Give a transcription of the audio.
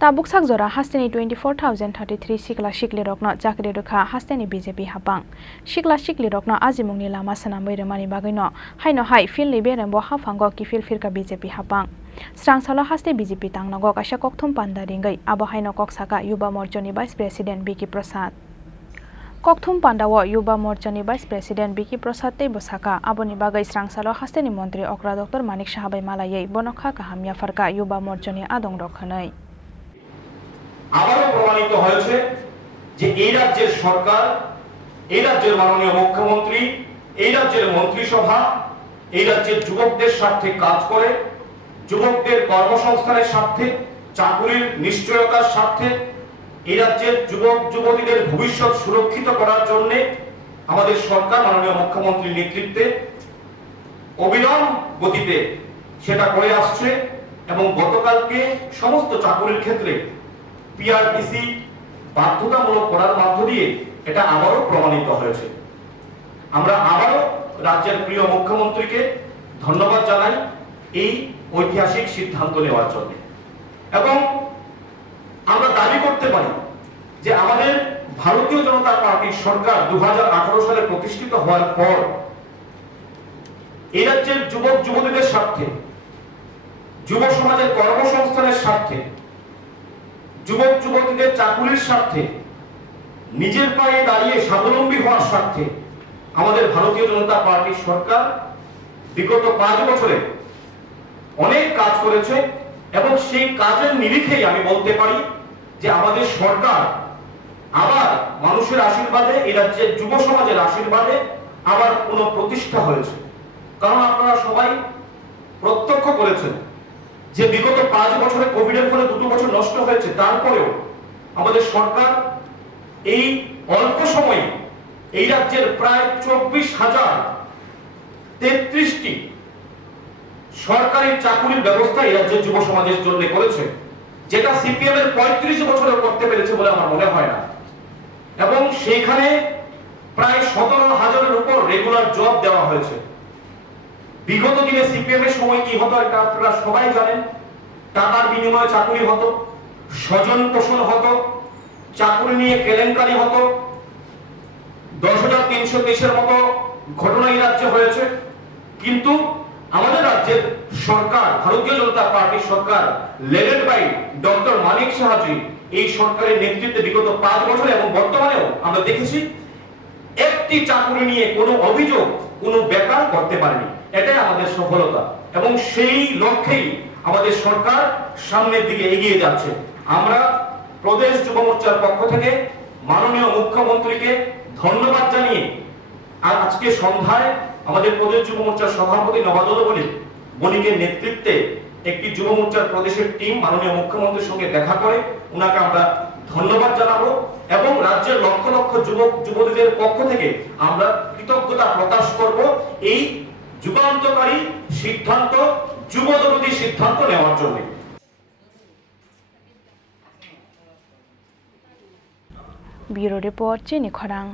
Tabuk sakjora hasteni 24,033 sikla sikli rokno chakri rukha hasteni BJP hapang. Sikla sikli rokno azimungni lama sanamoi remani bagino haino hai filni berembo hafango kifil firka BJP hapang. Srangsalo haste BJP tangnago kaisa kokthum panda ringai abo haino koksaka Yuba Morchani Vice President Biki Prasad. Kokthum Pandawo Yuba Morchani Vice President Biki Prasad tei bosaka aboni bagai srangsalo hasteni Montri Okra Dr. Manik Sahabai malayai bonokha kahamya farka Yuba Morchani adong rokhanai. আবারও প্রমাণিত হয়েছে যে এই রাজ্যের সরকার, এই রাজ্যের মাননীয় মুখ্যমন্ত্রী, এই রাজ্যের মন্ত্রিসভা এই রাজ্যের যুবকদের স্বার্থে কাজ করে, যুবকদের কর্মসংস্থানের স্বার্থে, চাকরির নিশ্চয়তার স্বার্থে, এই রাজ্যের যুবক যুবতীদের ভবিষ্যৎ সুরক্ষিত করার জন্য আমাদের সরকার মাননীয় মুখ্যমন্ত্রীর নেতৃত্বে অবিরাম গতিতে সেটা করে আসছে এবং গতকালকে সমস্ত চাকরির ক্ষেত্রে PRTC বাধ্যতামূলক করার মধ্য দিয়ে এটা আবারও প্রমাণিত হয়েছে। আমরা আবারও রাজ্যের প্রিয় মুখ্যমন্ত্রীকে ধন্যবাদ জানাই এই ঐতিহাসিক সিদ্ধান্ত নেওয়ার জন্য এবং আমরা দাবি করতে পারি যে আমাদের ভারতীয় জনতা পার্টির সরকার 2018 সালে প্রতিষ্ঠিত হওয়ার পর এই রাজ্যের যুবক যুবতীদের স্বার্থে, যুব সমাজের কর্মসংস্থানের স্বার্থে, যুবক যুবতীদের চাকুরির স্বার্থে, নিজের পায়ে দাঁড়িয়ে স্বাবলম্বী হওয়ার স্বার্থে আমাদের ভারতীয় জনতা পার্টির সরকার বিগত 5 বছরে অনেক কাজ করেছে এবং সেই কাজের নিরিখেই আমি বলতে পারি যে আমাদের সরকার আবার মানুষের আশীর্বাদে, এই রাজ্যের যুব সমাজের আশীর্বাদে আবার পুনঃপ্রতিষ্ঠা হয়েছে। কারণ আপনারা সবাই প্রত্যক্ষ করেছেন যে বিগত 5 বছরে কোভিডের ফলে 2 বছর নষ্ট হয়েছে, তারপরেও আমাদের সরকার এই অল্প সময়ে এই রাজ্যের প্রায় 24,033টি সরকারি চাকুরির ব্যবস্থা এই রাজ্যের যুব সমাজের জন্য করেছে, যেটা সিপিএম এর 35 বছরে করতে পেরেছে বলে আমার মনে হয় না। এবং সেইখানে প্রায় 17,000-এর উপর রেগুলার জব দেওয়া হয়েছে। বিগত দিনে সিপিএম এর সময় কি হতো এটা আপনারা সবাই জানেন। টাকার বিনিময়ে চাকরি হতো, স্বজন পোষণ হতো, চাকরি নিয়ে কেলেঙ্কারি হতো, 10,323-এর মতো ঘটনা এই রাজ্যে হয়েছে। কিন্তু আমাদের রাজ্যের সরকার, ভারতীয় জনতা পার্টির সরকার লেডেড বাই ডক্টর মানিক সাহাজি, এই সরকারের নেতৃত্বে বিগত 5 বছরে এবং বর্তমানেও আমরা দেখেছি একটি চাকরি নিয়ে কোনো অভিযোগ কোনো বেকার করতে পারেনি। এটাই আমাদের সফলতা এবং সেই লক্ষ্যেই আমাদের সরকার সামনের দিকে এগিয়ে যাচ্ছে। আমরা প্রদেশ যুব মোর্চার পক্ষ থেকে মাননীয় মুখ্যমন্ত্রীকে ধন্যবাদ জানিয়ে আজকে সন্ধ্যায় আমাদের প্রদেশ যুব মোর্চার সভাপতি নবাদল বণিকের নেতৃত্বে একটি যুব মোর্চার প্রদেশের টিম মাননীয় মুখ্যমন্ত্রীর সঙ্গে দেখা করে ওনাকে আমরা ধন্যবাদ জানাবো এবং রাজ্যের লক্ষ লক্ষ যুবক যুবতীদের পক্ষ থেকে আমরা কৃতজ্ঞতা প্রকাশ করব এই যুগান্তকারী সিদ্ধান্ত, যুবদরদী সিদ্ধান্ত নেওয়ার জন্য। ব্যুরো রিপোর্ট চিনি খরাং।